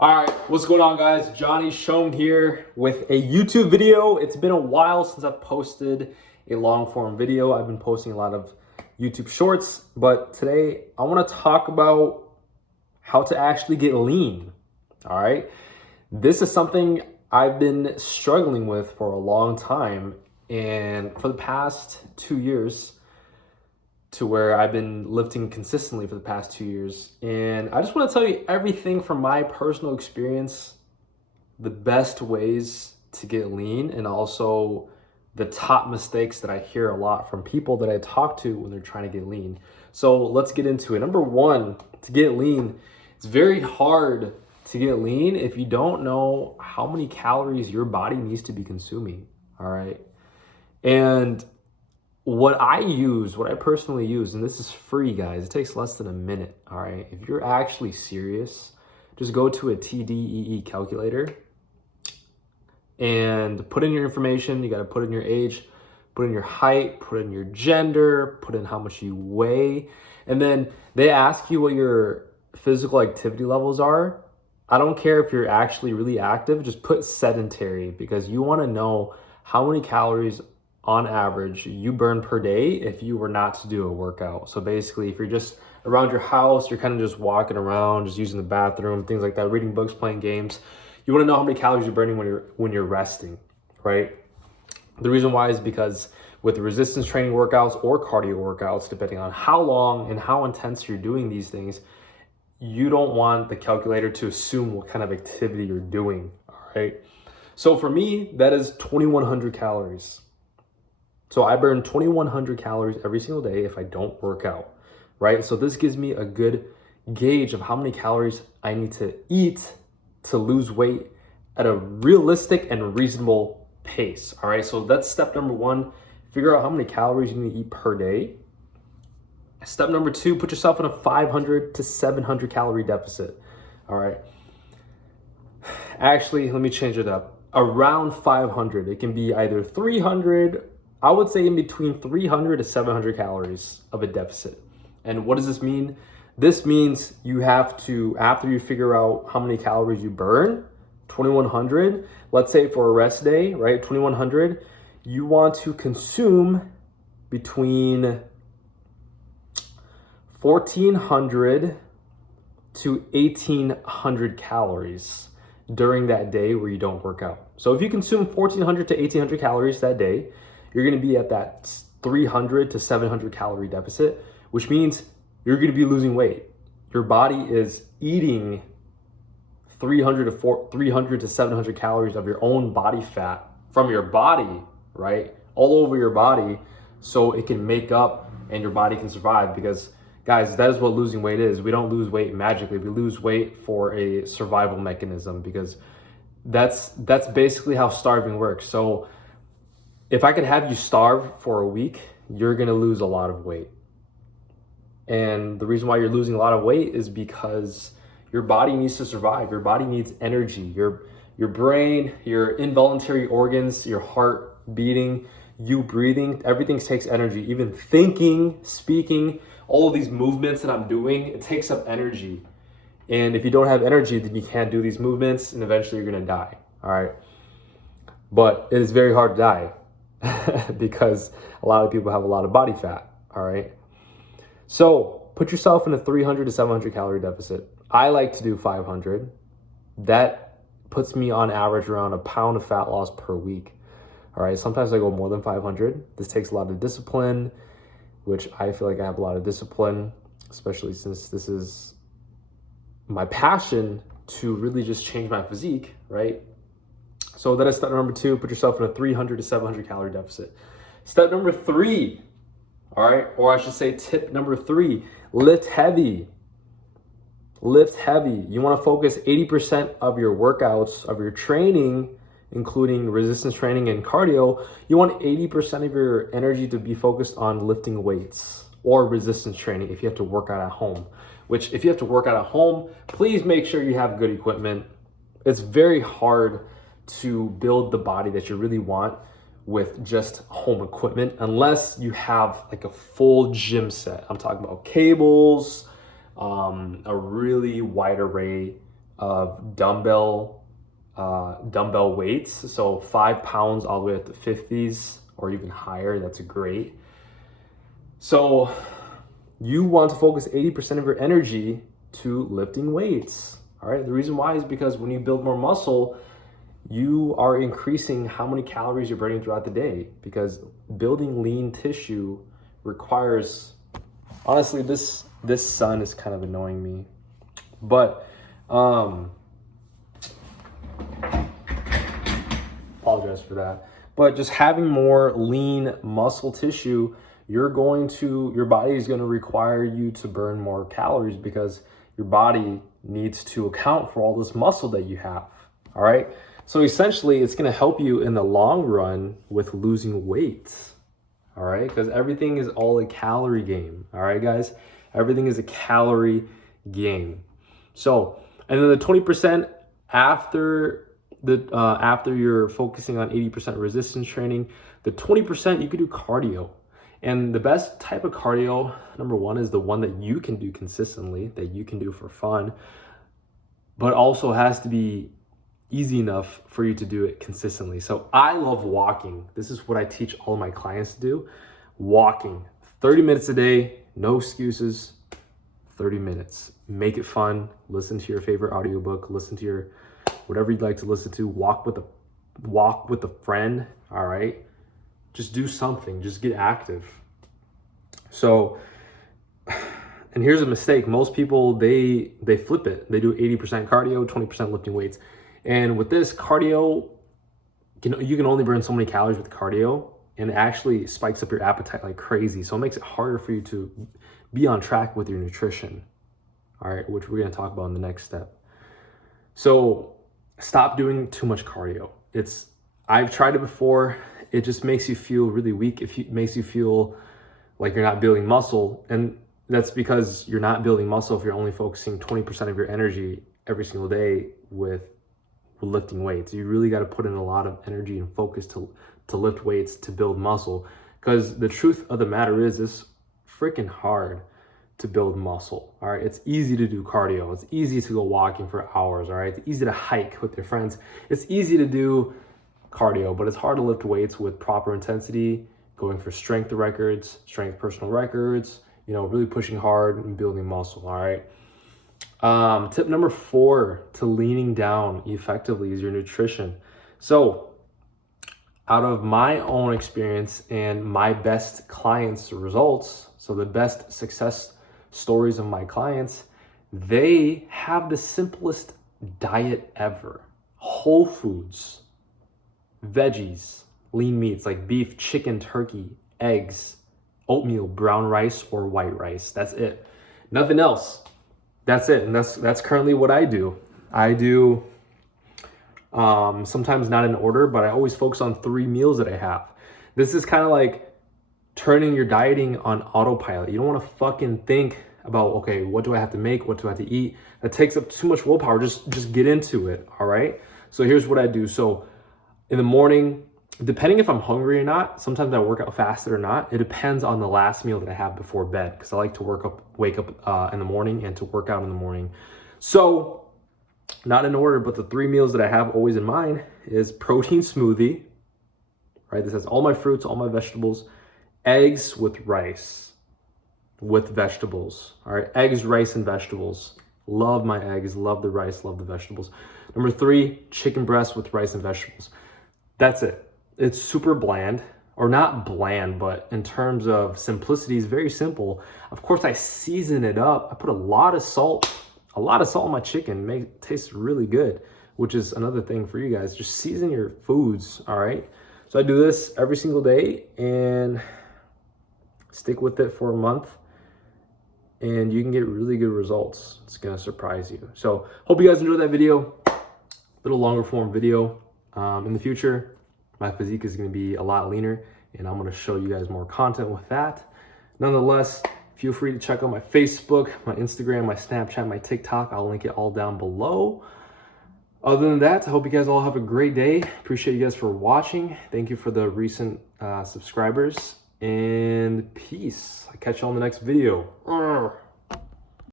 All right, what's going on, guys? Johnny Shome here with a YouTube video. It's been a while since I've posted a long form video. I've been posting a lot of YouTube shorts, but today I want to talk about how to actually get lean. All right, this is something I've been struggling with for a long time, and for the past 2 years, to where I've been lifting consistently for the past 2 years. And I just want to tell you everything from my personal experience, the best ways to get lean, and also the top mistakes that I hear a lot from people that I talk to when they're trying to get lean. So let's get into it. Number one, to get lean, it's very hard to get lean if you don't know how many calories your body needs to be consuming. All right. And what I personally use, and this is free, guys, it takes less than a minute, all right? If you're actually serious, just go to a TDEE calculator and put in your information. You got to put in your age, put in your height, put in your gender, put in how much you weigh, and then they ask you what your physical activity levels are. I don't care if you're actually really active, just put sedentary, because you want to know how many calories on average you burn per day if you were not to do a workout. So basically, if you're just around your house, you're kind of just walking around, just using the bathroom, things like that, reading books, playing games, you want to know how many calories you're burning when you're resting, right? The reason why is because with resistance training workouts or cardio workouts, depending on how long and how intense you're doing these things, you don't want the calculator to assume what kind of activity you're doing, all right? So for me, that is 2,100 calories. So I burn 2,100 calories every single day if I don't work out, right? So this gives me a good gauge of how many calories I need to eat to lose weight at a realistic and reasonable pace, all right? So that's step number one, figure out how many calories you need to eat per day. Step number two, put yourself in a 500 to 700 calorie deficit, all right? Actually, let me change it up. Around 500, it can be either 300, I would say in between 300 to 700 calories of a deficit. And what does this mean? This means you have to, after you figure out how many calories you burn, 2,100, let's say for a rest day, right? 2,100, you want to consume between 1,400 to 1,800 calories during that day where you don't work out. So if you consume 1,400 to 1,800 calories that day, you're going to be at that 300 to 700 calorie deficit, which means you're going to be losing weight. Your body is eating 300 to 700 calories of your own body fat from your body, right? All over your body, so it can make up and your body can survive. Because guys, that is what losing weight is. We don't lose weight magically. We lose weight for a survival mechanism, because that's basically how starving works. So if I could have you starve for a week, you're gonna lose a lot of weight. And the reason why you're losing a lot of weight is because your body needs to survive. Your body needs energy. Your brain, your involuntary organs, your heart beating, you breathing, everything takes energy. Even thinking, speaking, all of these movements that I'm doing, it takes up energy. And if you don't have energy, then you can't do these movements, and eventually you're gonna die, all right? But it is very hard to die. Because a lot of people have a lot of body fat, all right? So put yourself in a 300 to 700 calorie deficit. I like to do 500. That puts me on average around a pound of fat loss per week, all right? Sometimes I go more than 500. This takes a lot of discipline, which I feel like I have a lot of discipline, especially since this is my passion to really just change my physique, right? So that is step number two, put yourself in a 300 to 700 calorie deficit. Step number three, all right, or I should say tip number three, lift heavy. Lift heavy. You want to focus 80% of your workouts, of your training, including resistance training and cardio, you want 80% of your energy to be focused on lifting weights or resistance training if you have to work out at home. Which, if you have to work out at home, please make sure you have good equipment. It's very hard to build the body that you really want with just home equipment unless you have like a full gym set. I'm talking about cables, a really wide array of dumbbell weights. So 5 pounds all the way up to 50s or even higher. That's great. So you want to focus 80% of your energy to lifting weights. All right. The reason why is because when you build more muscle, you are increasing how many calories you're burning throughout the day, because building lean tissue requires, honestly, this sun is kind of annoying me, but apologize for that. But just having more lean muscle tissue, your body is going to require you to burn more calories, because your body needs to account for all this muscle that you have. All right. So essentially, it's going to help you in the long run with losing weight. All right. Because everything is all a calorie game. All right, guys. Everything is a calorie game. So, and then the 20% after you're focusing on 80% resistance training, the 20% you could do cardio. And the best type of cardio, number one, is the one that you can do consistently, that you can do for fun, but also has to be easy enough for you to do it consistently. So I love walking. This is what I teach all of my clients to do. Walking 30 minutes a day, no excuses. 30 minutes. Make it fun. Listen to your favorite audiobook. Listen to your whatever you'd like to listen to. Walk with a friend. All right. Just do something. Just get active. So, and here's a mistake. Most people, they flip it. They do 80% cardio, 20% lifting weights. And with this cardio, you can only burn so many calories with cardio, and it actually spikes up your appetite like crazy. So it makes it harder for you to be on track with your nutrition. All right, which we're going to talk about in the next step. So stop doing too much cardio. I've tried it before. It just makes you feel really weak. It makes you feel like you're not building muscle. And that's because you're not building muscle if you're only focusing 20% of your energy every single day with lifting weights. You really got to put in a lot of energy and focus to lift weights, to build muscle. Because the truth of the matter is, it's freaking hard to build muscle. All right. It's easy to do cardio. It's easy to go walking for hours. All right. It's easy to hike with your friends. It's easy to do cardio, but it's hard to lift weights with proper intensity, going for strength personal records, really pushing hard and building muscle. All right. Tip number 4 to leaning down effectively is your nutrition. So out of my own experience and my best clients' results, so the best success stories of my clients, they have the simplest diet ever. Whole foods, veggies, lean meats like beef, chicken, turkey, eggs, oatmeal, brown rice, or white rice. That's it. Nothing else. That's it. And that's currently what I do. I do sometimes not in order, but I always focus on 3 meals that I have. This is kind of like turning your dieting on autopilot. You don't want to fucking think about, okay, what do I have to make? What do I have to eat? That takes up too much willpower. Just get into it. All right. So here's what I do. So in the morning, depending if I'm hungry or not, sometimes I work out fasted or not. It depends on the last meal that I have before bed, because I like to wake up in the morning and to work out in the morning. So not in order, but the 3 meals that I have always in mind is protein smoothie, right? This has all my fruits, all my vegetables, eggs with rice, with vegetables, all right? Eggs, rice, and vegetables. Love my eggs, love the rice, love the vegetables. Number 3, chicken breast with rice and vegetables. That's it. It's super bland, or not bland, but in terms of simplicity, it's very simple. Of course, I season it up. I put a lot of salt on my chicken. It tastes really good, which is another thing for you guys. Just season your foods, all right? So I do this every single day and stick with it for a month, and you can get really good results. It's gonna surprise you. So hope you guys enjoyed that video. Little longer form video. In the future, my physique is going to be a lot leaner, and I'm going to show you guys more content with that. Nonetheless, feel free to check out my Facebook, my Instagram, my Snapchat, my TikTok. I'll link it all down below. Other than that, I hope you guys all have a great day. Appreciate you guys for watching. Thank you for the recent subscribers, and peace. I'll catch you on the next video.